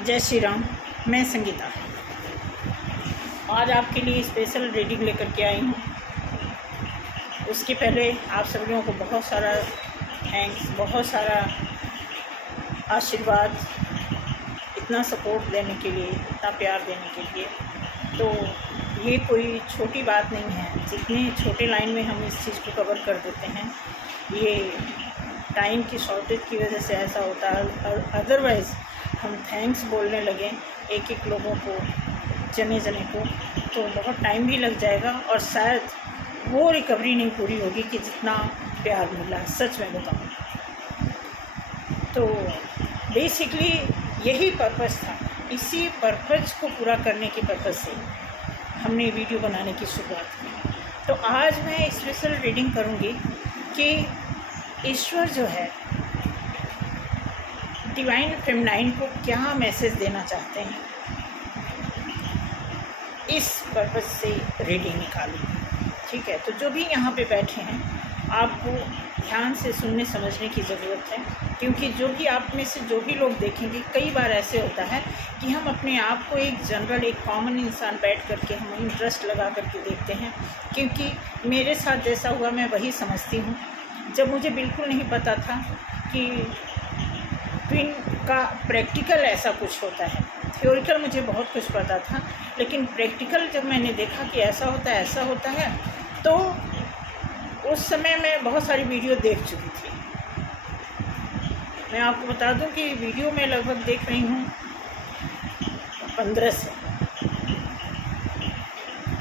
जय श्री राम। मैं संगीता आज आपके लिए स्पेशल रीडिंग लेकर के आई हूँ। उसके पहले आप सभी लोगों को बहुत सारा थैंक्स, बहुत सारा आशीर्वाद, इतना सपोर्ट देने के लिए, इतना प्यार देने के लिए। तो ये कोई छोटी बात नहीं है। जितने छोटे लाइन में हम इस चीज़ को कवर कर देते हैं, ये टाइम की शॉर्टेज की वजह से ऐसा होता है। अदरवाइज़ हम थैंक्स बोलने लगें एक एक लोगों को, जने को, तो बहुत टाइम भी लग जाएगा और शायद वो रिकवरी नहीं पूरी होगी कि जितना प्यार मिला। सच में बताऊँ तो बेसिकली यही पर्पस था। इसी पर्पस को पूरा करने के पर्पस से हमने वीडियो बनाने की शुरुआत की। तो आज मैं स्पेशल रीडिंग करूँगी कि ईश्वर जो है डिवाइन फेमिनाइन को क्या मैसेज देना चाहते हैं। इस पर्पस से रीडिंग निकाली, ठीक है। तो जो भी यहाँ पे बैठे हैं, आपको ध्यान से सुनने समझने की ज़रूरत है, क्योंकि जो भी आप में से जो भी लोग देखेंगे, कई बार ऐसे होता है कि हम अपने आप को एक जनरल, एक कॉमन इंसान बैठ करके हम इंटरेस्ट लगा करके देखते हैं। क्योंकि मेरे साथ जैसा हुआ मैं वही समझती हूँ। जब मुझे बिल्कुल नहीं पता था कि ट्विन का प्रैक्टिकल ऐसा कुछ होता है। थ्योरिकल मुझे बहुत कुछ पता था, लेकिन प्रैक्टिकल जब मैंने देखा कि ऐसा होता है, तो उस समय मैं बहुत सारी वीडियो देख चुकी थी। मैं आपको बता दूं कि वीडियो में लगभग देख रही हूँ 15 से।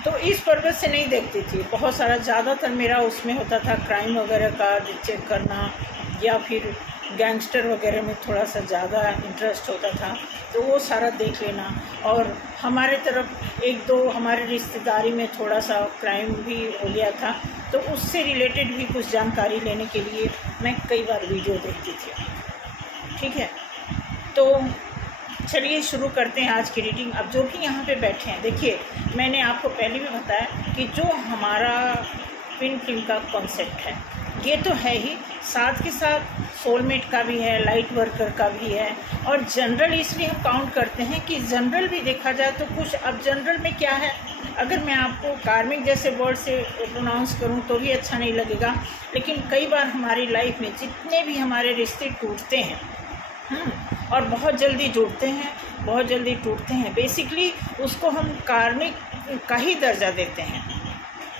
तो इस पर्पज़ से नहीं देखती थी। बहुत सारा, ज़्यादातर मेरा उसमें होता था क्राइम वगैरह का चेक करना, या फिर गैंगस्टर वगैरह में थोड़ा सा ज़्यादा इंटरेस्ट होता था, तो वो सारा देख लेना। और हमारे तरफ एक दो हमारे रिश्तेदारी में थोड़ा सा क्राइम भी हो गया था, तो उससे रिलेटेड भी कुछ जानकारी लेने के लिए मैं कई बार वीडियो देखती थी, ठीक है। तो चलिए शुरू करते हैं आज की रीडिंग। अब जो भी यहाँ पे बैठे हैं, देखिए मैंने आपको पहले भी बताया कि जो हमारा ट्विन फ्लेम का कॉन्सेप्ट है, ये तो है ही, साथ के साथ सोलमेट का भी है, लाइट वर्कर का भी है। और जनरल इसलिए हम काउंट करते हैं कि जनरल भी देखा जाए तो कुछ, अब जनरल में क्या है, अगर मैं आपको कार्मिक जैसे वर्ड से प्रोनाउंस करूं तो भी अच्छा नहीं लगेगा, लेकिन कई बार हमारी लाइफ में जितने भी हमारे रिश्ते टूटते हैं और बहुत जल्दी जुड़ते हैं, बहुत जल्दी टूटते हैं, बेसिकली उसको हम कार्मिक का ही दर्जा देते हैं।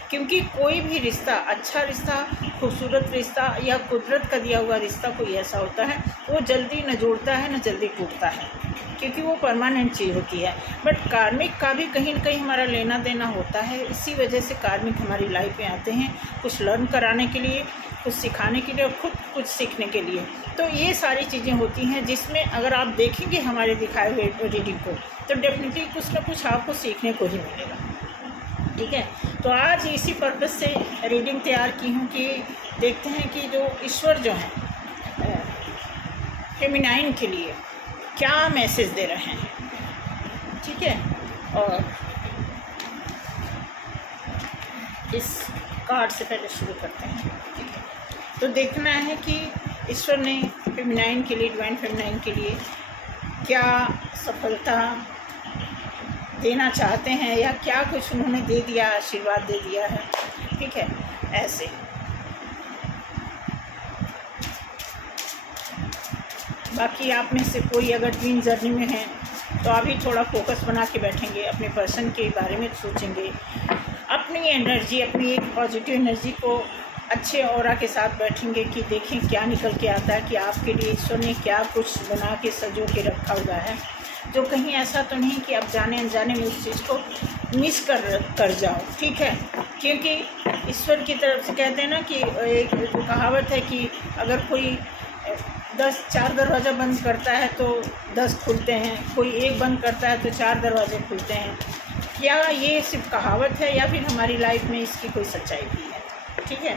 क्योंकि कोई भी रिश्ता, अच्छा रिश्ता, खूबसूरत रिश्ता या कुदरत का दिया हुआ रिश्ता कोई ऐसा होता है, वो जल्दी न जुड़ता है न जल्दी टूटता है, क्योंकि वो परमानेंट चीज़ होती है। बट कार्मिक का भी कहीं न कहीं हमारा लेना देना होता है। इसी वजह से कार्मिक हमारी लाइफ में आते हैं, कुछ लर्न कराने के लिए, कुछ सिखाने के लिए और खुद कुछ सीखने के लिए। तो ये सारी चीज़ें होती हैं जिसमें अगर आप देखेंगे हमारे दिखाए हुए रीडिंग को, तो डेफिनेटली कुछ ना कुछ आपको सीखने को ही मिलेगा, ठीक है। तो आज इसी पर्पस से रीडिंग तैयार की हूँ कि देखते हैं कि जो ईश्वर जो हैं फेमिनाइन के लिए क्या मैसेज दे रहे हैं, ठीक है। और इस कार्ड से पहले शुरू करते हैं, ठीक है। तो देखना है कि ईश्वर ने फेमिनाइन के लिए, डिवाइन फेमिनाइन के लिए क्या सफलता देना चाहते हैं, या क्या कुछ उन्होंने दे दिया, आशीर्वाद दे दिया है, ठीक है। ऐसे बाकी आप में से कोई अगर ट्विन जर्नी में है तो अभी थोड़ा फोकस बना के बैठेंगे, अपने पर्सन के बारे में सोचेंगे, अपनी एनर्जी, अपनी एक पॉजिटिव एनर्जी को अच्छे ऑरा के साथ बैठेंगे कि देखें क्या निकल के आता है, कि आपके लिए ईश्वर ने क्या कुछ बना के सजो के रखा हुआ है, जो कहीं ऐसा तो नहीं कि आप जाने अनजाने में उस चीज़ को मिस कर जाओ, ठीक है। क्योंकि ईश्वर की तरफ से कहते हैं ना कि एक जो कहावत है कि अगर कोई 4 दरवाज़ा बंद करता है तो 10 खुलते हैं, कोई एक बंद करता है तो 4 दरवाजे खुलते हैं। क्या ये सिर्फ कहावत है, या फिर हमारी लाइफ में इसकी कोई सच्चाई भी है, ठीक है।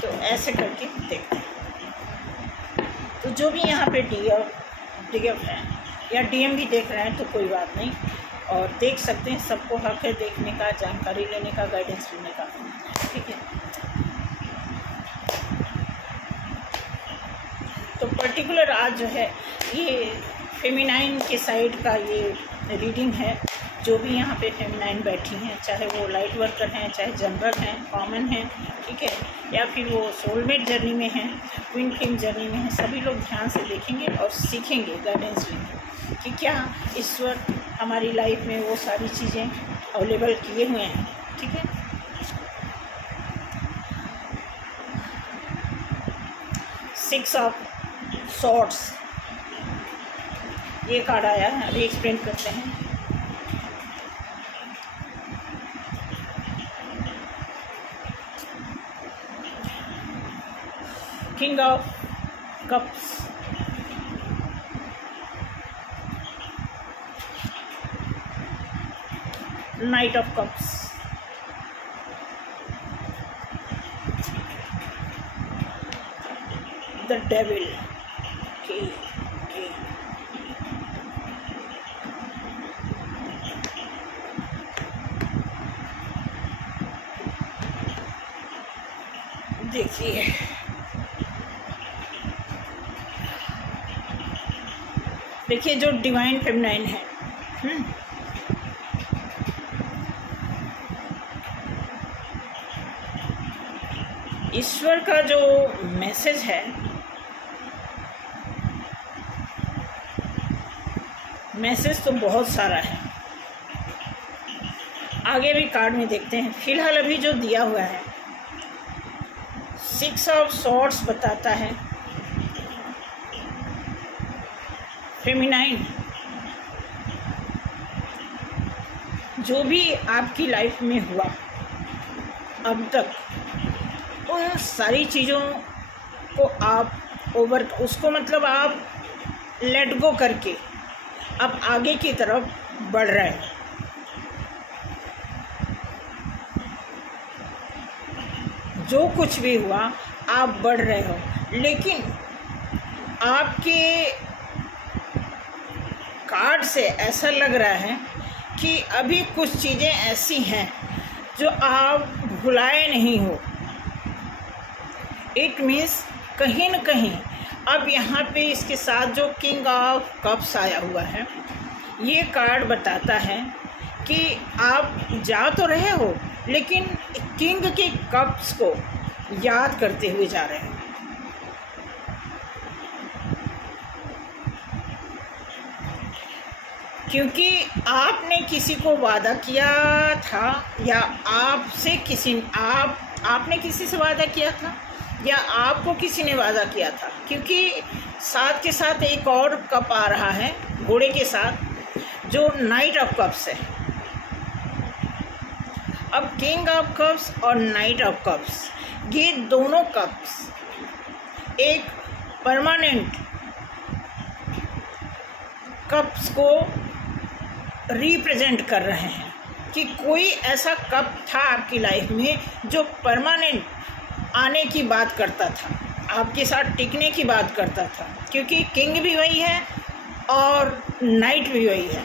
तो ऐसे करके देखते हैं। तो जो भी यहाँ पे डीएफ है या डीएम भी देख रहे हैं तो कोई बात नहीं, और देख सकते हैं, सबको हक है देखने का, जानकारी लेने का, गाइडेंस लेने का, ठीक है। तो पर्टिकुलर आज जो है ये फेमिनाइन के साइड का ये रीडिंग है। जो भी यहाँ पे फेमिनाइन बैठी हैं, चाहे वो लाइट वर्कर हैं, चाहे जनरल हैं, कॉमन हैं, ठीक है, या फिर वो सोलमेट जर्नी में हैं, ट्विन फ्लेम जर्नी में हैं, सभी लोग ध्यान से देखेंगे और सीखेंगे, गाइडेंस लेंगे कि क्या ईश्वर हमारी लाइफ में वो सारी चीज़ें अवेलेबल किए हुए हैं। ठीक है, सिक्स ऑफ सॉर्ड्स ये कार्ड आया है, अभी एक्सप्लेन करते हैं। King of cups, night of cups, the devil, देखिए देखिए जो डिवाइन फेमिनाइन है, ईश्वर का जो मैसेज है, मैसेज तो बहुत सारा है, आगे भी कार्ड में देखते हैं। फिलहाल अभी जो दिया हुआ है सिक्स ऑफ सॉर्ड्स बताता है फेमिनाइन जो भी आपकी लाइफ में हुआ अब तक, उन सारी चीज़ों को आप उसको मतलब आप लेट गो करके अब आगे की तरफ बढ़ रहे हैं। जो कुछ भी हुआ आप बढ़ रहे हो, लेकिन आपके कार्ड से ऐसा लग रहा है कि अभी कुछ चीज़ें ऐसी हैं जो आप भुलाए नहीं हो। इट मीन्स कहीं न कहीं अब यहाँ पे इसके साथ जो किंग ऑफ कप्स आया हुआ है, ये कार्ड बताता है कि आप जा तो रहे हो लेकिन किंग के कप्स को याद करते हुए जा रहे हैं। क्योंकि आपने किसी को वादा किया था, या आपने किसी से वादा किया था, या आपको किसी ने वादा किया था। क्योंकि साथ के साथ एक और कप आ रहा है घोड़े के साथ, जो नाइट ऑफ कप्स है। अब किंग ऑफ कप्स और नाइट ऑफ कप्स, ये दोनों कप्स एक परमानेंट कप्स को रिप्रेजेंट कर रहे हैं कि कोई ऐसा कप था आपकी लाइफ में जो परमानेंट आने की बात करता था, आपके साथ टिकने की बात करता था। क्योंकि किंग भी वही है और नाइट भी वही है।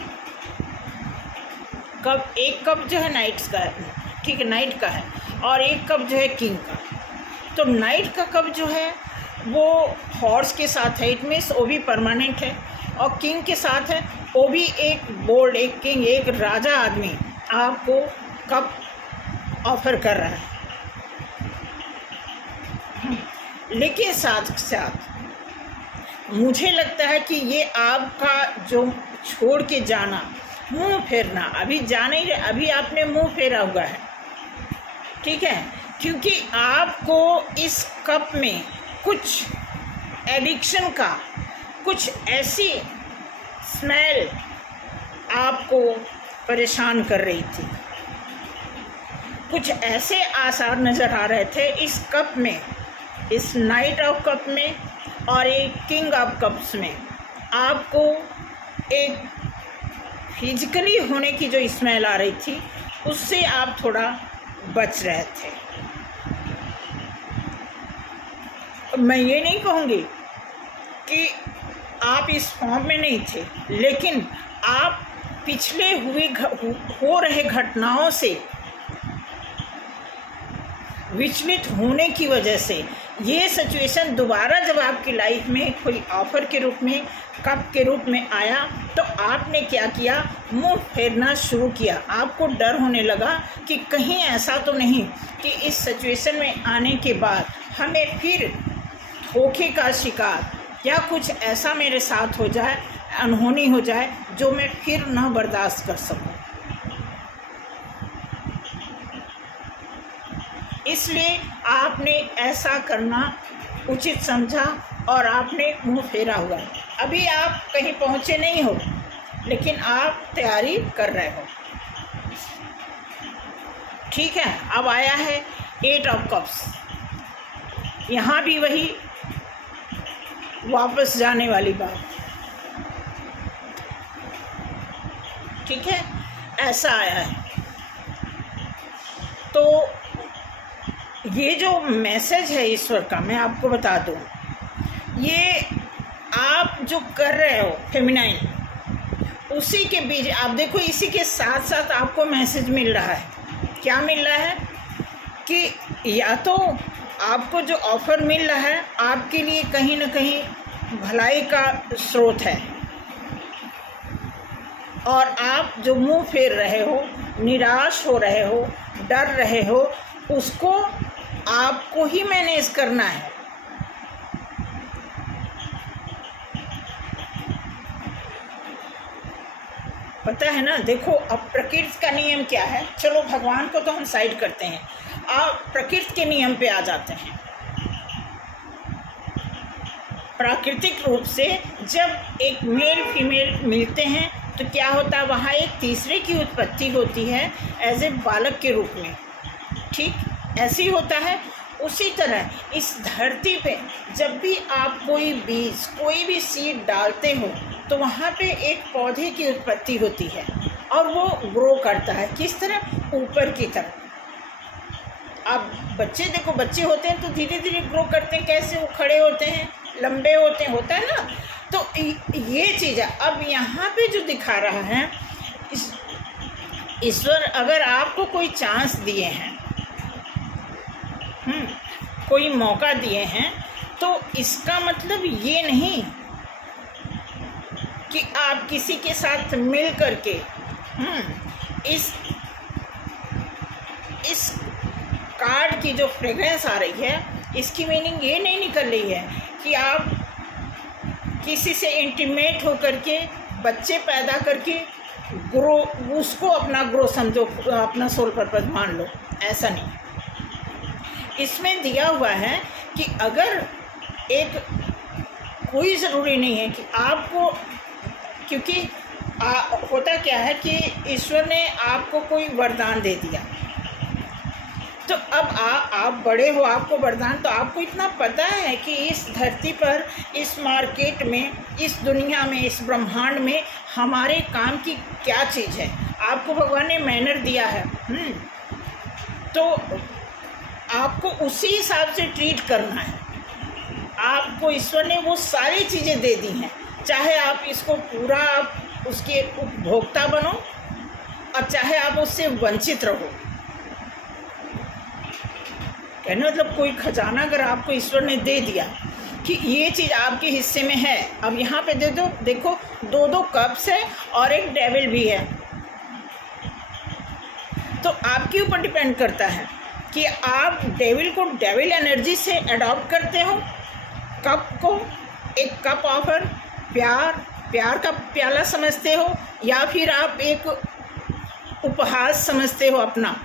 कप, एक कप जो है नाइट्स का है, ठीक है, नाइट का है, और एक कप जो है किंग का। तो नाइट का कप जो है वो हॉर्स के साथ है, इट मीन्स वो भी परमानेंट है, और किंग के साथ है वो भी एक बोल्ड, एक किंग, एक राजा आदमी आपको कप ऑफर कर रहा है। लेकिन साथ साथ मुझे लगता है कि ये आपका जो छोड़ के जाना, मुंह फेरना, अभी जाना ही, अभी आपने मुंह फेरा हुआ है, ठीक है। क्योंकि आपको इस कप में कुछ एडिक्शन का, कुछ ऐसी स्मेल आपको परेशान कर रही थी, कुछ ऐसे आसार नज़र आ रहे थे इस कप में, इस नाइट ऑफ कप में और एक किंग ऑफ कप्स में। आपको एक फिजिकली होने की जो स्मेल आ रही थी, उससे आप थोड़ा बच रहे थे। मैं ये नहीं कहूँगी कि आप इस फॉर्म में नहीं थे, लेकिन आप पिछले हो रहे घटनाओं से विचलित होने की वजह से ये सिचुएशन दोबारा जब आपकी लाइफ में कोई ऑफ़र के रूप में कप के रूप में आया तो आपने क्या किया, मुंह फेरना शुरू किया। आपको डर होने लगा कि कहीं ऐसा तो नहीं कि इस सिचुएशन में आने के बाद हमें फिर धोखे का शिकार या कुछ ऐसा मेरे साथ हो जाए, अनहोनी हो जाए, जो मैं फिर ना बर्दाश्त कर सकूं। इसलिए आपने ऐसा करना उचित समझा और आपने मुंह फेरा हुआ है। अभी आप कहीं पहुंचे नहीं हो, लेकिन आप तैयारी कर रहे हो। ठीक है, अब आया है 8 ऑफ कप्स। यहाँ भी वही वापस जाने वाली बात। ठीक है, ऐसा आया है। तो ये जो मैसेज है ईश्वर का, मैं आपको बता दूं, ये आप जो कर रहे हो फेमिनाइन, उसी के बीच आप देखो, इसी के साथ साथ आपको मैसेज मिल रहा है। क्या मिल रहा है कि या तो आपको जो ऑफ़र मिल रहा है आपके लिए कहीं ना कहीं भलाई का स्रोत है, और आप जो मुंह फेर रहे हो, निराश हो रहे हो, डर रहे हो, उसको आपको ही मैनेज करना है। पता है ना, देखो अब प्रकृति का नियम क्या है। चलो भगवान को तो हम साइड करते हैं, आप प्रकृति के नियम पे आ जाते हैं। प्राकृतिक रूप से जब एक मेल फीमेल मिलते हैं तो क्या होता है, वहाँ एक तीसरे की उत्पत्ति होती है एज ए बालक के रूप में। ठीक ऐसे ही होता है। उसी तरह इस धरती पे जब भी आप कोई बीज, कोई भी सीड डालते हो तो वहाँ पे एक पौधे की उत्पत्ति होती है और वो ग्रो करता है। किस तरह? ऊपर की तरफ। आप बच्चे देखो, बच्चे होते हैं तो धीरे धीरे ग्रो करते हैं। कैसे? वो खड़े होते हैं, लंबे होते हैं, होता है ना। तो ये चीज़ है। अब यहाँ पे जो दिखा रहा है, ईश्वर अगर आपको कोई चांस दिए हैं, कोई मौका दिए हैं, तो इसका मतलब ये नहीं कि आप किसी के साथ मिल करके इस कार्ड की जो फ्रेग्रेंस आ रही है, इसकी मीनिंग ये नहीं निकल रही है कि आप किसी से इंटीमेट हो करके बच्चे पैदा करके ग्रो, उसको अपना ग्रो समझो, अपना सोल पर्पस मान लो। ऐसा नहीं। इसमें दिया हुआ है कि अगर एक कोई ज़रूरी नहीं है कि आपको, क्योंकि होता क्या है कि ईश्वर ने आपको कोई वरदान दे दिया, तो अब आप बड़े हो, आपको वरदान, तो आपको इतना पता है कि इस धरती पर, इस मार्केट में, इस दुनिया में, इस ब्रह्मांड में हमारे काम की क्या चीज़ है। आपको भगवान ने मैनर दिया है, तो आपको उसी हिसाब से ट्रीट करना है। आपको ईश्वर ने वो सारी चीज़ें दे दी हैं, चाहे आप इसको पूरा आप उसके उपभोक्ता बनो और चाहे आप उससे वंचित रहो। कहने मतलब कोई खजाना अगर आपको ईश्वर ने दे दिया कि ये चीज़ आपके हिस्से में है, अब यहाँ पे दे दो, देखो 2 कप्स है और एक डेविल भी है, तो आपके ऊपर डिपेंड करता है कि आप डेविल को डेविल एनर्जी से अडॉप्ट करते हो, कप को एक कप ऑफर, प्यार का प्याला समझते हो, या फिर आप एक उपहास समझते हो अपना।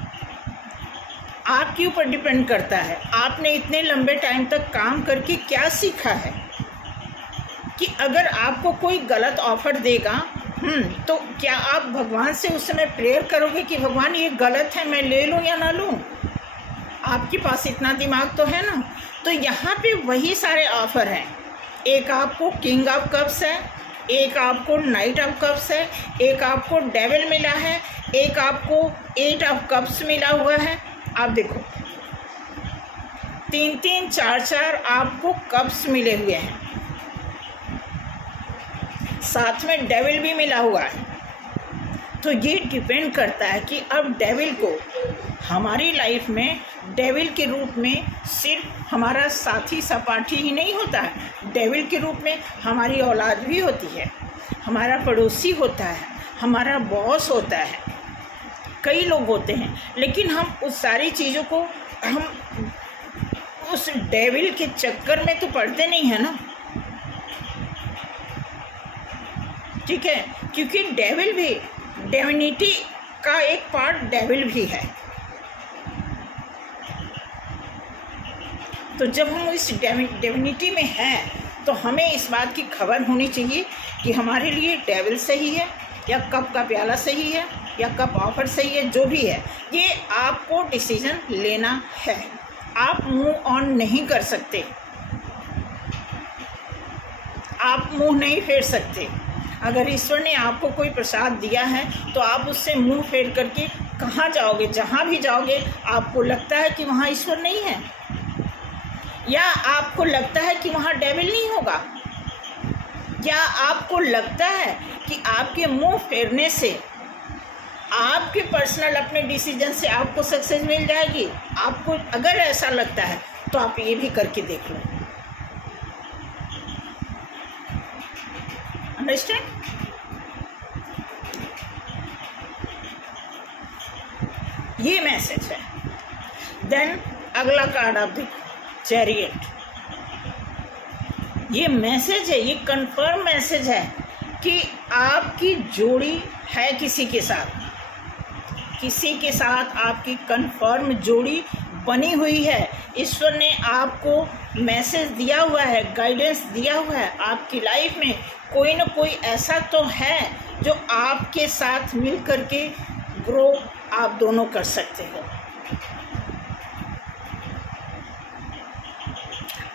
आपके ऊपर डिपेंड करता है आपने इतने लंबे टाइम तक काम करके क्या सीखा है। कि अगर आपको कोई गलत ऑफ़र देगा तो क्या आप भगवान से उस समय प्रेयर करोगे कि भगवान ये गलत है, मैं ले लूँ या ना लूँ? आपके पास इतना दिमाग तो है ना। तो यहाँ पे वही सारे ऑफ़र हैं। एक आपको किंग ऑफ कप्स है, एक आपको नाइट ऑफ कप्स है, एक आपको डेविल मिला है, एक आपको 8 ऑफ कप्स मिला हुआ है। आप देखो 3-3, 4-4 आपको कप्स मिले हुए हैं, साथ में डेविल भी मिला हुआ है। तो ये डिपेंड करता है कि अब डेविल को हमारी लाइफ में डेविल के रूप में सिर्फ हमारा साथी सपाठी ही नहीं होता है। डेविल के रूप में हमारी औलाद भी होती है, हमारा पड़ोसी होता है, हमारा बॉस होता है, कई लोग होते हैं, लेकिन हम उस सारी चीज़ों को हम उस डेविल के चक्कर में तो पड़ते नहीं है ना, ठीक है, क्योंकि डेविल भी, डिविनिटी का एक पार्ट डेविल भी है। तो जब हम इस डिविनिटी में हैं तो हमें इस बात की खबर होनी चाहिए कि हमारे लिए डेविल सही है या कप का प्याला सही है या कप ऑफर सही है, जो भी है, ये आपको डिसीजन लेना है। आप मूव ऑन नहीं कर सकते, आप मुंह नहीं फेर सकते। अगर ईश्वर ने आपको कोई प्रसाद दिया है तो आप उससे मुंह फेर करके कहाँ जाओगे? जहाँ भी जाओगे आपको लगता है कि वहाँ ईश्वर नहीं है, या आपको लगता है कि वहाँ डेविल नहीं होगा, या आपको लगता है कि आपके मुंह फेरने से, आपके पर्सनल अपने डिसीजन से आपको सक्सेस मिल जाएगी। आपको अगर ऐसा लगता है तो आप ये भी करके देख लो। अंडरस्टैंड? ये मैसेज है। देन अगला कार्ड आप देखो, चैरियट। ये मैसेज है, ये कंफर्म मैसेज है कि आपकी जोड़ी है किसी के साथ, किसी के साथ आपकी कंफर्म जोड़ी बनी हुई है। ईश्वर ने आपको मैसेज दिया हुआ है, गाइडेंस दिया हुआ है। आपकी लाइफ में कोई ना कोई ऐसा तो है जो आपके साथ मिल करके ग्रो आप दोनों कर सकते हो।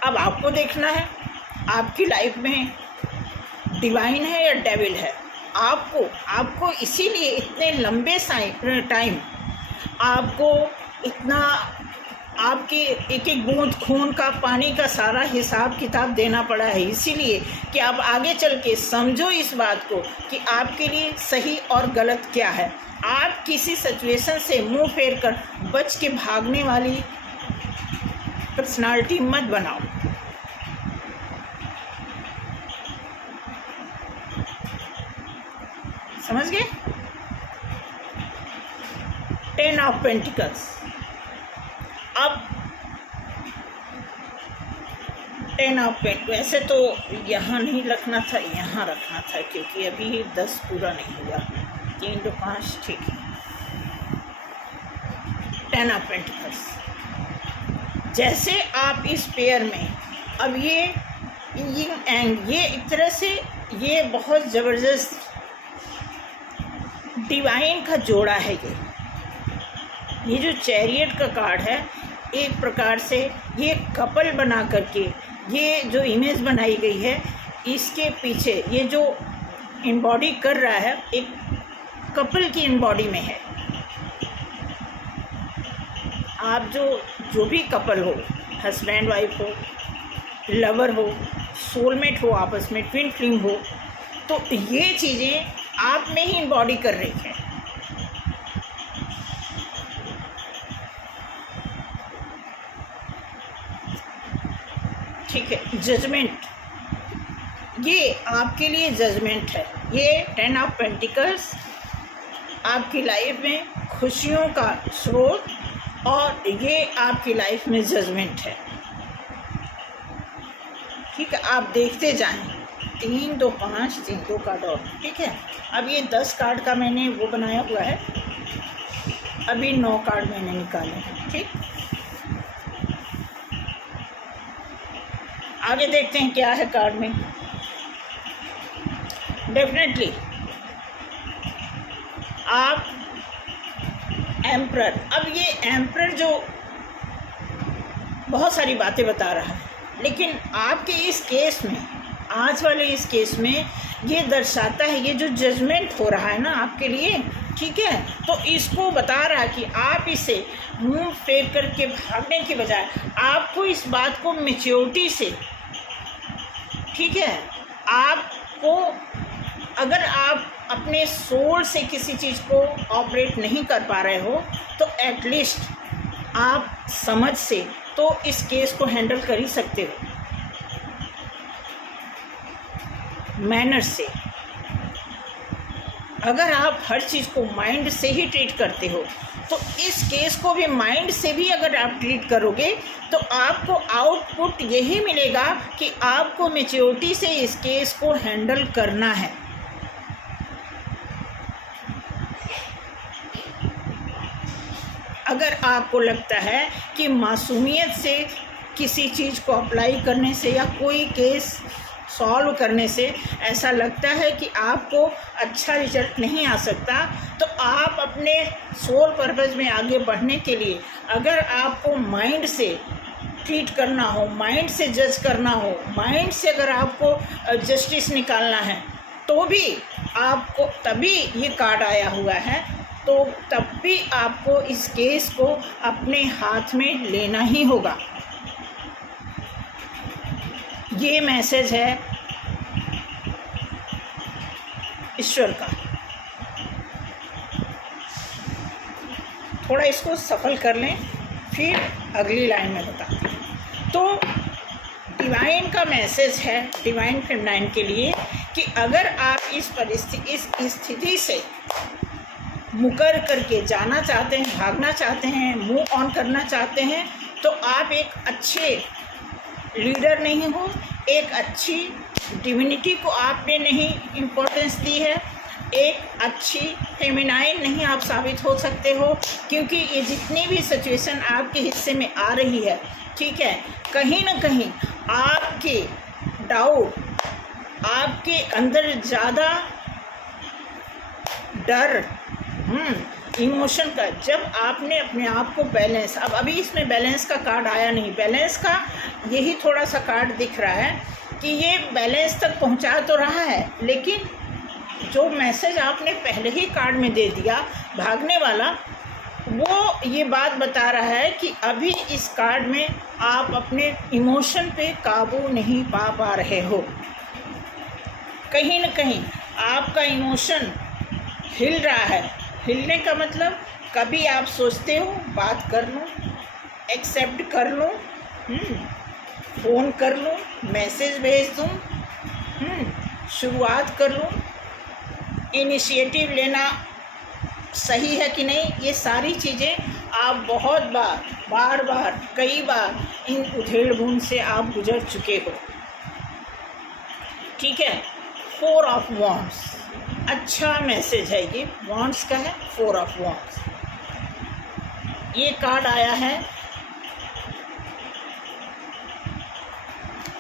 अब आपको देखना है आपकी लाइफ में डिवाइन है या डेविल है। आपको इसीलिए इतने लंबे टाइम आपको इतना आपके एक एक बूंद खून का, पानी का सारा हिसाब किताब देना पड़ा है, इसीलिए कि आप आगे चल के समझो इस बात को कि आपके लिए सही और गलत क्या है। आप किसी सिचुएशन से मुंह फेर कर बच के भागने वाली पर्सनालिटी मत बनाओ। समझ गए? 10 ऑफ पेंटिकल्स। अब 10 ऑफ पेंटिकल्स वैसे तो यहाँ नहीं रखना था, यहाँ रखना था, क्योंकि अभी 10 पूरा नहीं हुआ। 3 to 5 ठीक है। 10 ऑफ पेंटिकल्स। जैसे आप इस पेयर में, अब ये एक तरह से ये बहुत ज़बरदस्त डिवाइन का जोड़ा है। ये जो चैरियट का कार्ड है, एक प्रकार से ये कपल बना करके, ये जो इमेज बनाई गई है, इसके पीछे ये जो इम्बॉडी कर रहा है एक कपल की इम्बॉडी में है। आप जो भी कपल हो, हस्बैंड वाइफ हो, लवर हो, सोलमेट हो, आपस में ट्विन फ्लेम हो, तो ये चीज़ें आप में ही इम्बॉडी कर रही है। ठीक है। जजमेंट, ये आपके लिए जजमेंट है। ये 10 ऑफ पेंटिकल्स आपकी लाइफ में खुशियों का स्रोत, और ये आपकी लाइफ में जजमेंट है। ठीक है, आप देखते जाएं। 3 2 5 3 2 कार्ड और, ठीक है। अब ये 10 कार्ड का मैंने वो बनाया हुआ है, अभी 9 कार्ड मैंने निकाले हैं। ठीक, आगे देखते हैं क्या है कार्ड में। डेफिनेटली आप एम्परर। अब ये एम्परर जो बहुत सारी बातें बता रहा है, लेकिन आपके इस केस में, आज वाले इस केस में ये दर्शाता है, ये जो जजमेंट हो रहा है ना आपके लिए, ठीक है, तो इसको बता रहा है कि आप इसे मुंह फेर करके भागने के बजाय आपको इस बात को मैच्योरिटी से, ठीक है, आपको, अगर आप अपने सोल से किसी चीज़ को ऑपरेट नहीं कर पा रहे हो तो एटलीस्ट आप समझ से तो इस केस को हैंडल कर ही सकते हो। मैनर से। अगर आप हर चीज़ को माइंड से ही ट्रीट करते हो तो इस केस को भी माइंड से भी अगर आप ट्रीट करोगे तो आपको आउटपुट यही मिलेगा कि आपको मैच्योरिटी से इस केस को हैंडल करना है। अगर आपको लगता है कि मासूमियत से किसी चीज़ को अप्लाई करने से या कोई केस सॉल्व करने से ऐसा लगता है कि आपको अच्छा रिजल्ट नहीं आ सकता, तो आप अपने सोल पर्पस में आगे बढ़ने के लिए अगर आपको माइंड से ट्रीट करना हो, माइंड से जज करना हो, माइंड से अगर आपको जस्टिस निकालना है, तो भी आपको तभी ये कार्ड आया हुआ है, तो तब भी आपको इस केस को अपने हाथ में लेना ही होगा। ये मैसेज है ईश्वर का। थोड़ा इसको सफल कर लें, फिर अगली लाइन में बताते हैं। तो डिवाइन का मैसेज है डिवाइन फेमिनाइन के लिए कि अगर आप इस स्थिति से मुकर करके जाना चाहते हैं, भागना चाहते हैं, मूव ऑन करना चाहते हैं, तो आप एक अच्छे लीडर नहीं हो, एक अच्छी डिविनिटी को आपने नहीं इम्पोर्टेंस दी है, एक अच्छी फेमिनाइन नहीं आप साबित हो सकते हो, क्योंकि ये जितनी भी सिचुएशन आपके हिस्से में आ रही है, ठीक है, कहीं ना कहीं आपके डाउट, आपके अंदर ज़्यादा डर, इमोशन का, जब आपने अपने आप को बैलेंस, अब अभी इसमें बैलेंस का कार्ड आया नहीं, बैलेंस का यही थोड़ा सा कार्ड दिख रहा है कि ये बैलेंस तक पहुंचा तो रहा है, लेकिन जो मैसेज आपने पहले ही कार्ड में दे दिया भागने वाला, वो ये बात बता रहा है कि अभी इस कार्ड में आप अपने इमोशन पे काबू नहीं पा रहे हो। कहीं न कहीं आपका इमोशन हिल रहा है। हिलने का मतलब कभी आप सोचते हो बात कर लूँ, एक्सेप्ट कर लूँ, फ़ोन कर लूँ, मैसेज भेज दूँ, शुरुआत कर लूँ, इनिशिएटिव लेना सही है कि नहीं, ये सारी चीज़ें आप बहुत बार कई बार इन उधेड़ बुन से आप गुजर चुके हो। ठीक है, 4 ऑफ वॉन्ड्स अच्छा मैसेज है, ये वॉन्ड्स का है, 4 ऑफ वॉन्ड्स। ये कार्ड आया है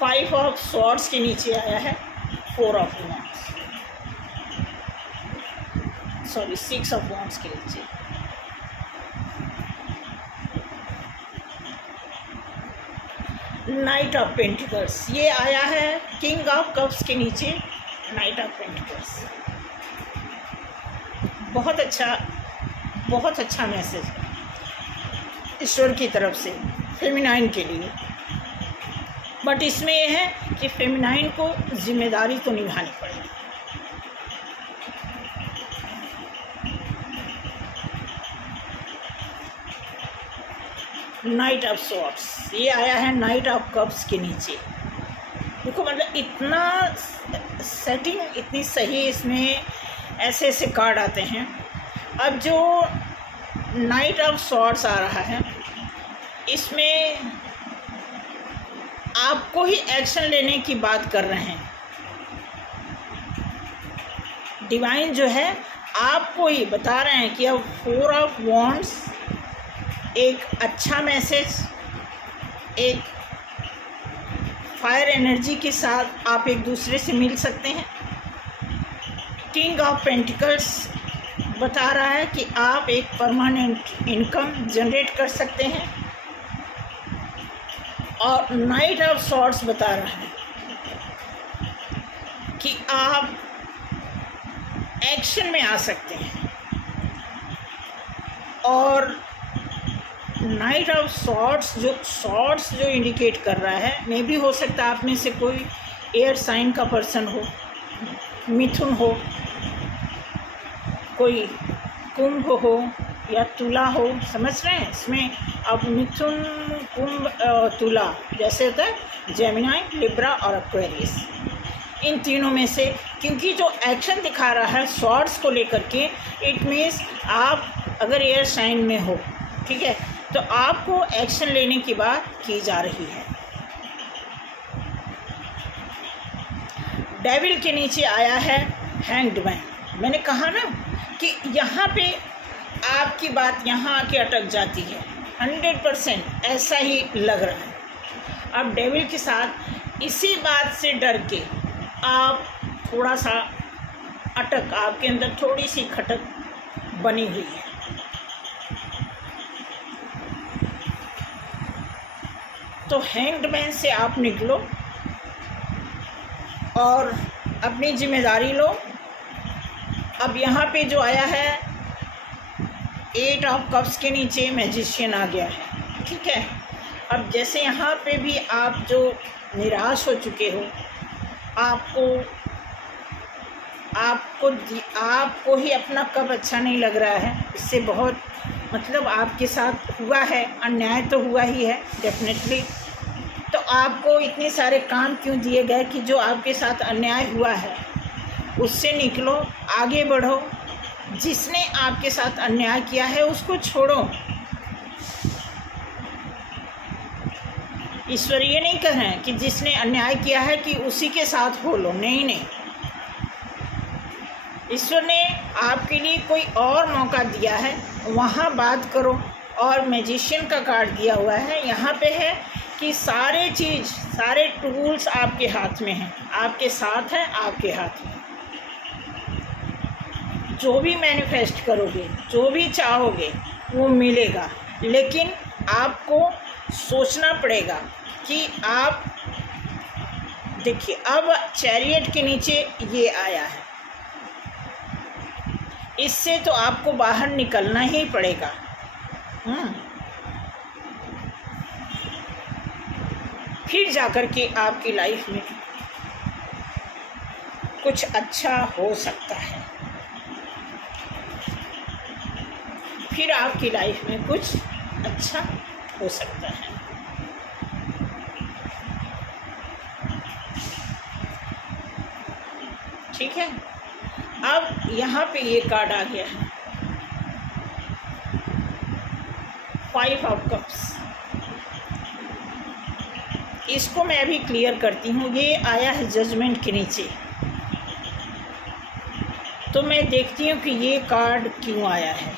5 ऑफ स्वॉर्ड्स के नीचे आया है 4 of wands, sorry 6 of wands के नीचे। नाइट ऑफ पेंटिकल्स ये आया है किंग ऑफ कप्स के नीचे, नाइट ऑफ पेंटिकल्स। बहुत अच्छा मैसेज है ईश्वर की तरफ से फेमिनाइन के लिए, बट इसमें यह है कि फेमिनाइन को जिम्मेदारी तो निभानी पड़ेगी। नाइट ऑफ स्वॉर्ड्स ये आया है नाइट ऑफ कप्स के नीचे। देखो मतलब इतना सेटिंग इतनी सही, इसमें ऐसे ऐसे कार्ड आते हैं। अब जो नाइट ऑफ स्वॉर्ड्स आ रहा है, इसमें आपको ही एक्शन लेने की बात कर रहे हैं। डिवाइन जो है आपको ही बता रहे हैं कि अब 4 ऑफ वॉन्ड्स एक अच्छा मैसेज, एक फायर एनर्जी के साथ आप एक दूसरे से मिल सकते हैं। किंग ऑफ पेंटिकल्स बता रहा है कि आप एक परमानेंट इनकम जनरेट कर सकते हैं, और नाइट ऑफ स्वॉर्ड्स बता रहा है कि आप एक्शन में आ सकते हैं। और नाइट ऑफ स्वॉर्ड्स जो इंडिकेट कर रहा है, मे भी हो सकता है आप में से कोई एयर साइन का पर्सन हो, मिथुन हो, कोई कुंभ हो या तुला हो, समझ रहे हैं इसमें। अब मिथुन, कुंभ, तुला जैसे होता है जेमिनी, लिब्रा और एक्वेरियस, इन तीनों में से, क्योंकि जो एक्शन दिखा रहा है स्वॉर्ड्स को लेकर के, इट मीन्स आप अगर एयर साइन में हो, ठीक है, तो आपको एक्शन लेने की बात की जा रही है। डेविल के नीचे आया है हैंग्ड मैन। मैंने कहा ना कि यहाँ पे आपकी बात यहाँ आके अटक जाती है, 100% ऐसा ही लग रहा है। अब डेविल के साथ इसी बात से डर के आप थोड़ा सा अटक, आपके अंदर थोड़ी सी खटक बनी हुई है। तो हैंग्ड मैन से आप निकलो और अपनी जिम्मेदारी लो। अब यहाँ पे जो आया है 8 ऑफ कप्स के नीचे मैजिशियन आ गया है, ठीक है। अब जैसे यहाँ पे भी आप जो निराश हो चुके हो, आपको ही अपना कप अच्छा नहीं लग रहा है, इससे बहुत मतलब आपके साथ हुआ है अन्याय, तो हुआ ही है डेफिनेटली। तो आपको इतने सारे काम क्यों दिए गए कि जो आपके साथ अन्याय हुआ है उससे निकलो, आगे बढ़ो। जिसने आपके साथ अन्याय किया है उसको छोड़ो। ईश्वर ये नहीं कह रहे हैं कि जिसने अन्याय किया है कि उसी के साथ हो लो, नहीं नहीं। ईश्वर ने आपके लिए कोई और मौका दिया है, वहाँ बात करो। और मैजिशियन का कार्ड दिया हुआ है, यहाँ पे है कि सारे चीज़, सारे टूल्स आपके हाथ में हैं, आपके साथ हैं, आपके हाथ में। जो भी मैनिफेस्ट करोगे, जो भी चाहोगे वो मिलेगा, लेकिन आपको सोचना पड़ेगा कि आप देखिए। अब चैरियट के नीचे ये आया है, इससे तो आपको बाहर निकलना ही पड़ेगा। फिर जाकर के आपकी लाइफ में कुछ अच्छा हो सकता है, फिर आपकी लाइफ में कुछ अच्छा हो सकता है। ठीक है। अब यहाँ पे ये कार्ड आ गया है 5 ऑफ कप्स। इसको मैं अभी क्लियर करती हूँ। ये आया है जजमेंट के नीचे, तो मैं देखती हूँ कि ये कार्ड क्यों आया है।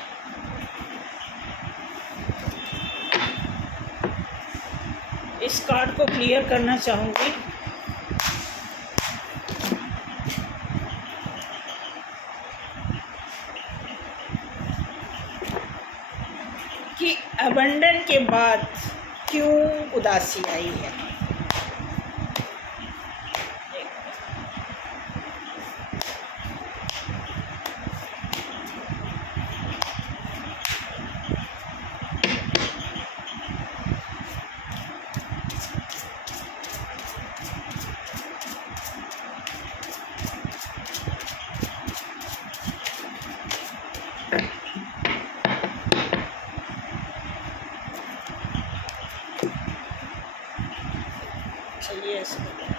इस कार्ड को क्लियर करना चाहूँगी। कि अबंडन के बाद क्यों उदासी आई है।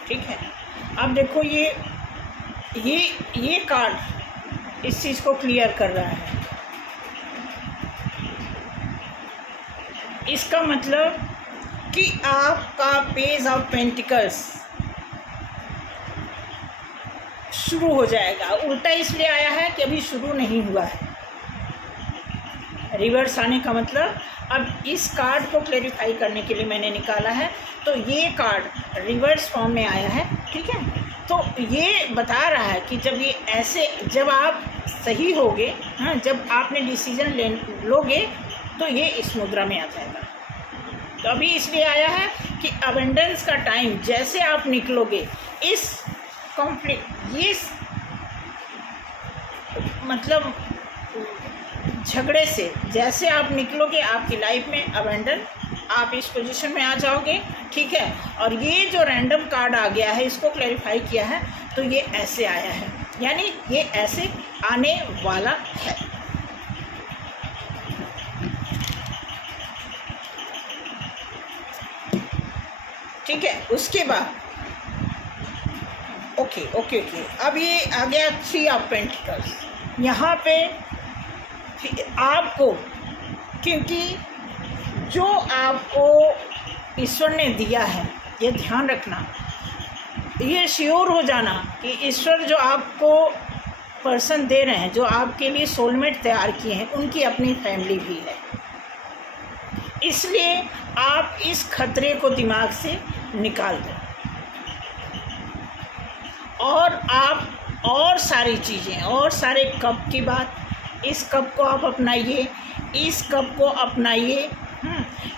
ठीक है। अब देखो ये कार्ड इस चीज़ को क्लियर कर रहा है। इसका मतलब कि आपका पेज ऑफ पेंटिकल्स शुरू हो जाएगा। उल्टा इसलिए आया है कि अभी शुरू नहीं हुआ है। रिवर्स आने का मतलब, अब इस कार्ड को क्लेरिफाई करने के लिए मैंने निकाला है। तो ये कार्ड रिवर्स फॉर्म में आया है, ठीक है। तो ये बता रहा है कि जब आप सही होगे, हाँ, जब आपने डिसीजन लोगे तो ये इस मुद्रा में आ जाएगा। तो अभी इसलिए आया है कि अबंडेंस का टाइम जैसे आप निकलोगे इस कॉन्फ्लिक्ट, ये मतलब झगड़े से जैसे आप निकलोगे, आपकी लाइफ में अबंडन, आप इस पोजीशन में आ जाओगे, ठीक है। और ये जो रैंडम कार्ड आ गया है, इसको क्लैरिफाई किया है, तो ये ऐसे आया है, यानी ये ऐसे आने वाला है। ठीक है। उसके बाद ओके ओके ओके। अब ये आ गया 3 ऑफ पेंटिकल्स। यहाँ पे आपको, क्योंकि जो आपको ईश्वर ने दिया है, ये ध्यान रखना, ये श्योर हो जाना कि ईश्वर जो आपको पर्सन दे रहे हैं, जो आपके लिए सोलमेट तैयार किए हैं, उनकी अपनी फैमिली भी है। इसलिए आप इस खतरे को दिमाग से निकाल दें और आप और सारी चीज़ें, और सारे कप की बात, इस कप को आप अपनाइए, इस कप को अपनाइए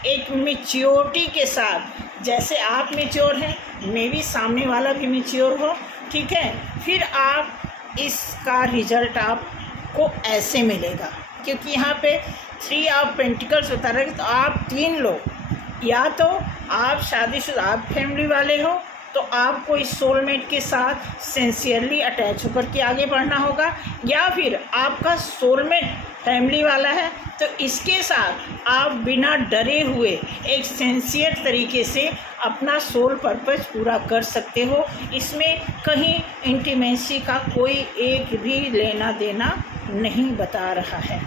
एक मैच्योरिटी के साथ। जैसे आप मैच्योर हैं, मे भी सामने वाला भी मैच्योर हो, ठीक है। फिर आप इसका रिजल्ट आपको ऐसे मिलेगा, क्योंकि यहाँ पे 3 ऑफ पेंटिकल्स बता रहे हैं। तो आप 3 लोग, या तो आप शादीशुदा, आप फैमिली वाले हो, तो आपको इस सोलमेट के साथ सिंसियरली अटैच होकर के आगे बढ़ना होगा, या फिर आपका सोलमेट फैमिली वाला है तो इसके साथ आप बिना डरे हुए एक सिंसियर तरीके से अपना सोल पर्पस पूरा कर सकते हो। इसमें कहीं इंटीमेसी का कोई एक भी लेना देना नहीं बता रहा है।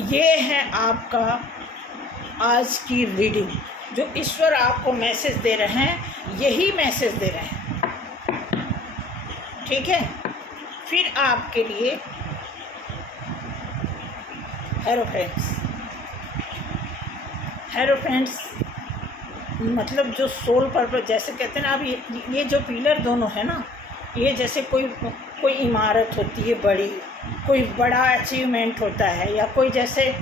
ये है आपका आज की रीडिंग। जो ईश्वर आपको मैसेज दे रहे हैं, यही मैसेज दे रहे हैं, ठीक है। फिर आपके लिए हेरोफेंट्स मतलब जो सोल पर्पस, जैसे कहते हैं ना, अब ये जो पिलर दोनों है ना, ये जैसे कोई इमारत होती है बड़ी, कोई बड़ा अचीवमेंट होता है, या कोई जैसे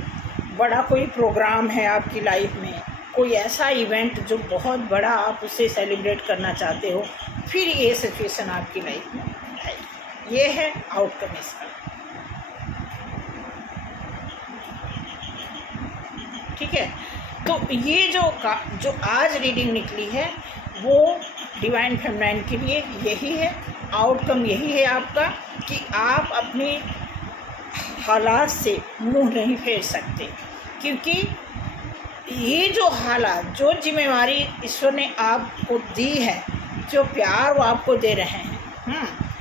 बड़ा कोई प्रोग्राम है आपकी लाइफ में, कोई ऐसा इवेंट जो बहुत बड़ा आप उसे सेलिब्रेट करना चाहते हो, फिर ये सिचुएशन आपकी लाइफ में है। ये है आउटकम इसका, ठीक है। तो ये जो आज रीडिंग निकली है वो डिवाइन फेमिनाइन के लिए यही है। आउटकम यही है आपका कि आप अपने हालात से मुंह नहीं फेर सकते, क्योंकि ये जो हालात, जो जिम्मेवारी ईश्वर ने आपको दी है, जो प्यार वो आपको दे रहे हैं,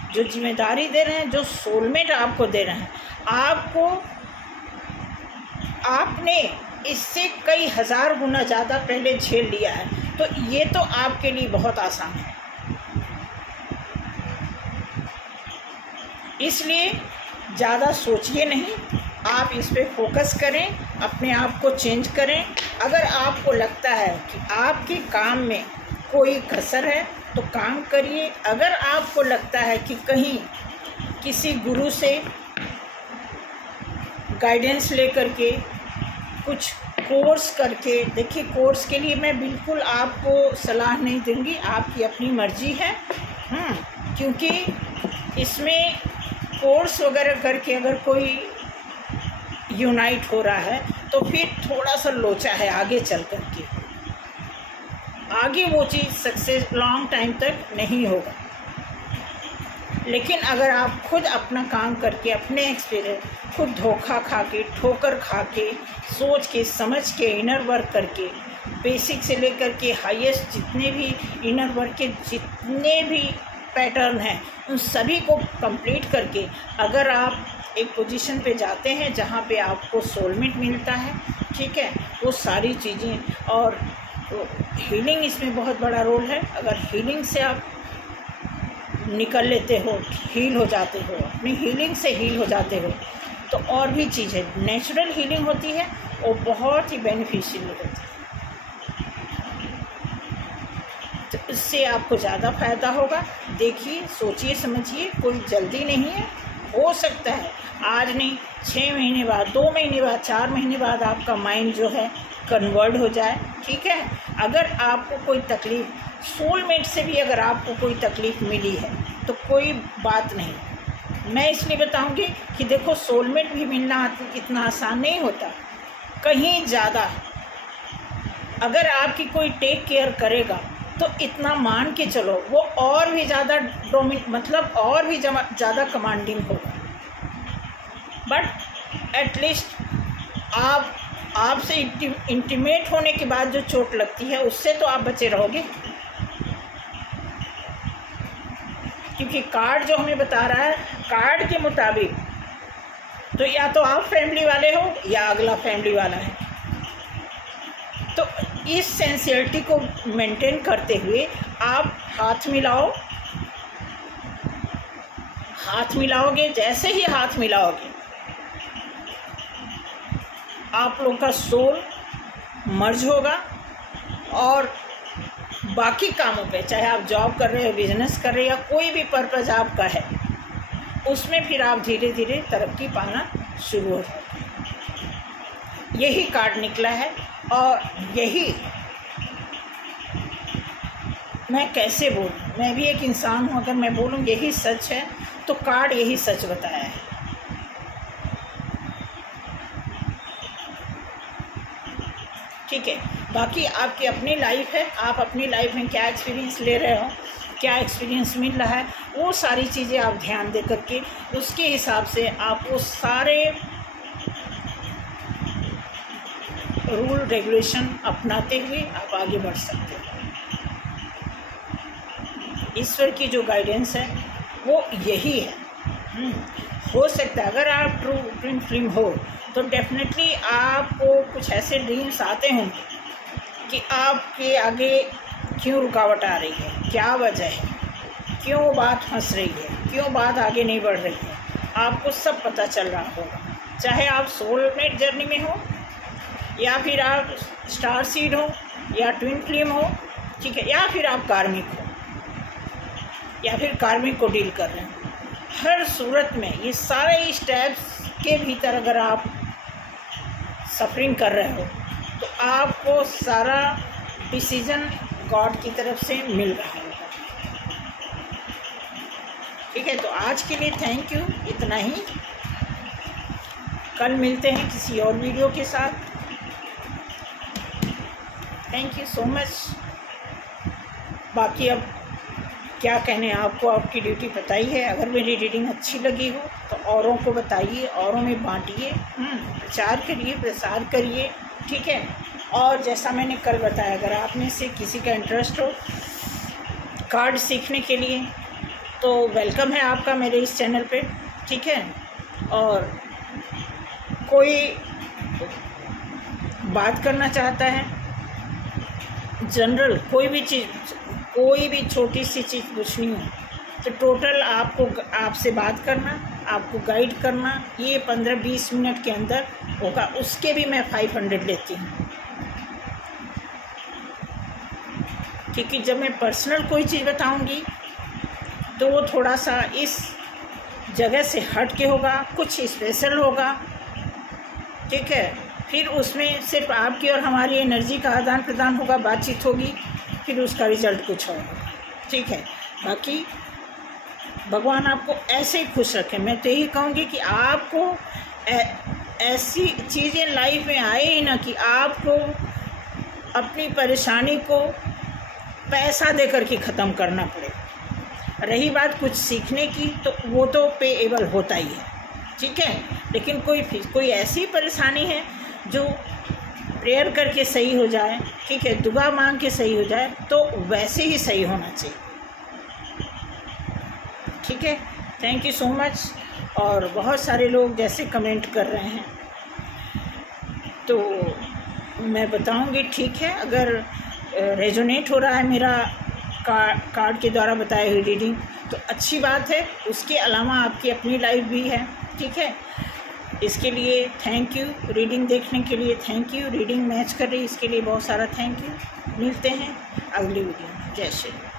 जो जिम्मेदारी दे रहे हैं, जो सोलमेट आपको दे रहे हैं, आपने इससे कई हज़ार गुना ज़्यादा पहले झेल लिया है। तो ये तो आपके लिए बहुत आसान है। इसलिए ज़्यादा सोचिए नहीं, आप इस पे फोकस करें, अपने आप को चेंज करें। अगर आपको लगता है कि आपके काम में कोई कसर है तो काम करिए। अगर आपको लगता है कि कहीं किसी गुरु से गाइडेंस लेकर के, कुछ कोर्स करके, देखिए कोर्स के लिए मैं बिल्कुल आपको सलाह नहीं दूंगी, आपकी अपनी मर्जी है, क्योंकि इसमें कोर्स वगैरह करके अगर कोई यूनाइट हो रहा है तो फिर थोड़ा सा लोचा है आगे चल कर के, आगे वो चीज़ सक्सेस लॉन्ग टाइम तक नहीं होगा। लेकिन अगर आप खुद अपना काम करके, अपने एक्सपीरियंस, खुद धोखा खा के, ठोकर खा के, सोच के, समझ के, इनर वर्क करके, बेसिक से लेकर के हाईएस्ट जितने भी इनर वर्क के जितने भी पैटर्न हैं, उन सभी को कंप्लीट करके अगर आप एक पोजीशन पे जाते हैं जहाँ पे आपको सोलमेट मिलता है, ठीक है, वो सारी चीज़ें, और हीलिंग इसमें बहुत बड़ा रोल है। अगर हीलिंग से आप निकल लेते हो, हील हो जाते हो, अपनी हीलिंग से हील हो जाते हो, तो और भी चीज़ें नेचुरल हीलिंग होती है, वो बहुत ही बेनिफिशियल होती है। तो इससे आपको ज़्यादा फ़ायदा होगा। देखिए, सोचिए, समझिए, कोई जल्दी नहीं है। हो सकता है आज नहीं, 6 महीने बाद, 2 महीने बाद, 4 महीने बाद आपका माइंड जो है कन्वर्ट हो जाए, ठीक है। अगर आपको कोई तकलीफ़, सोलमेट से भी अगर आपको कोई तकलीफ़ मिली है तो कोई बात नहीं। मैं इसलिए बताऊंगी कि देखो, सोलमेट भी मिलना इतना आसान नहीं होता, कहीं ज़्यादा अगर आपकी कोई टेक केयर करेगा तो इतना मान के चलो वो और भी ज़्यादा मतलब और भी ज़्यादा कमांडिंग होगा। बट एटलीस्ट आप आपसे इंटीमेट होने के बाद जो चोट लगती है उससे तो आप बचे रहोगे, क्योंकि कार्ड जो हमें बता रहा है, कार्ड के मुताबिक तो या तो आप फैमिली वाले हो या अगला फैमिली वाला है। तो इस सेंसियरिटी को मेंटेन करते हुए आप हाथ मिलाओ, हाथ मिलाओगे। जैसे ही हाथ मिलाओगे आप लोग का सोल मर्ज होगा और बाकी कामों पे, चाहे आप जॉब कर रहे हो, बिजनेस कर रहे हो, या कोई भी पर्पज़ आपका है, उसमें फिर आप धीरे धीरे तरक्की पाना शुरू हो जाएगी। यही कार्ड निकला है और यही मैं कैसे बोलूँ, मैं भी एक इंसान हूँ, अगर मैं बोलूँ यही सच है तो कार्ड यही सच बताया है। ठीक है, बाकी आपकी अपनी लाइफ है, आप अपनी लाइफ में क्या एक्सपीरियंस ले रहे हो, क्या एक्सपीरियंस मिल रहा है, वो सारी चीज़ें आप ध्यान दे करके उसके हिसाब से आप वो सारे रूल रेगुलेशन अपनाते हुए आप आगे बढ़ सकते हो। ईश्वर की जो गाइडेंस है वो यही है। हो सकता है अगर आप ट्रू ट्विन फ्लेम हो तो डेफिनेटली आपको कुछ ऐसे ड्रीम्स आते होंगे कि आपके आगे क्यों रुकावट आ रही है, क्या वजह है, क्यों बात फंस रही है, क्यों बात आगे नहीं बढ़ रही है, आपको सब पता चल रहा होगा। चाहे आप सोलमेट जर्नी में हो या फिर आप स्टार सीड हो या ट्विन फ्लेम हो, ठीक है, या फिर आप कार्मिक हो या फिर कार्मिक को डील कर रहे हैं, हर सूरत में ये सारे स्टेप्स के भीतर अगर आप सफरिंग कर रहे हो तो आपको सारा डिसीजन गॉड की तरफ से मिल रहा होगा। ठीक है, तो आज के लिए थैंक यू, इतना ही। कल मिलते हैं किसी और वीडियो के साथ। Thank you so much. बाकी अब क्या कहने, आपको आपकी ड्यूटी पता ही है। अगर मेरी रीडिंग अच्छी लगी हो तो औरों को बताइए, औरों में बांटिए, प्रचार करिए, प्रसार करिए। ठीक है, और जैसा मैंने कल बताया, अगर आप में से किसी का इंटरेस्ट हो कार्ड सीखने के लिए तो वेलकम है आपका मेरे इस चैनल पे। ठीक है, और कोई बात करना चाहता है जनरल, कोई भी चीज़, कोई भी छोटी सी चीज़ पूछनी हो तो टोटल आपको आपसे बात करना, आपको गाइड करना, ये 15-20 मिनट के अंदर होगा। उसके भी मैं 500 लेती हूँ, क्योंकि जब मैं पर्सनल कोई चीज़ बताऊँगी तो वो थोड़ा सा इस जगह से हट के होगा, कुछ स्पेशल होगा। ठीक है, फिर उसमें सिर्फ आपकी और हमारी एनर्जी का आदान प्रदान होगा, बातचीत होगी, फिर उसका रिज़ल्ट कुछ और होगा। ठीक है, बाकी भगवान आपको ऐसे ही खुश रखे। मैं तो यही कहूँगी कि आपको ऐसी चीज़ें लाइफ में आए ही ना कि आपको अपनी परेशानी को पैसा दे कर के ख़त्म करना पड़े। रही बात कुछ सीखने की तो वो तो पेएबल होता ही है। ठीक है, लेकिन कोई ऐसी परेशानी है जो प्रेयर करके सही हो जाए, ठीक है, दुआ मांग के सही हो जाए, तो वैसे ही सही होना चाहिए। ठीक है, थैंक यू सो मच। और बहुत सारे लोग जैसे कमेंट कर रहे हैं तो मैं बताऊंगी। ठीक है, अगर रेजोनेट हो रहा है मेरा कार्ड के द्वारा बताई हुई रीडिंग तो अच्छी बात है, उसके अलावा आपकी अपनी लाइफ भी है। ठीक है, इसके लिए थैंक यू, रीडिंग देखने के लिए थैंक यू, रीडिंग मैच कर रही इसके लिए बहुत सारा थैंक यू। मिलते हैं अगली वीडियो में। जय श्री राम।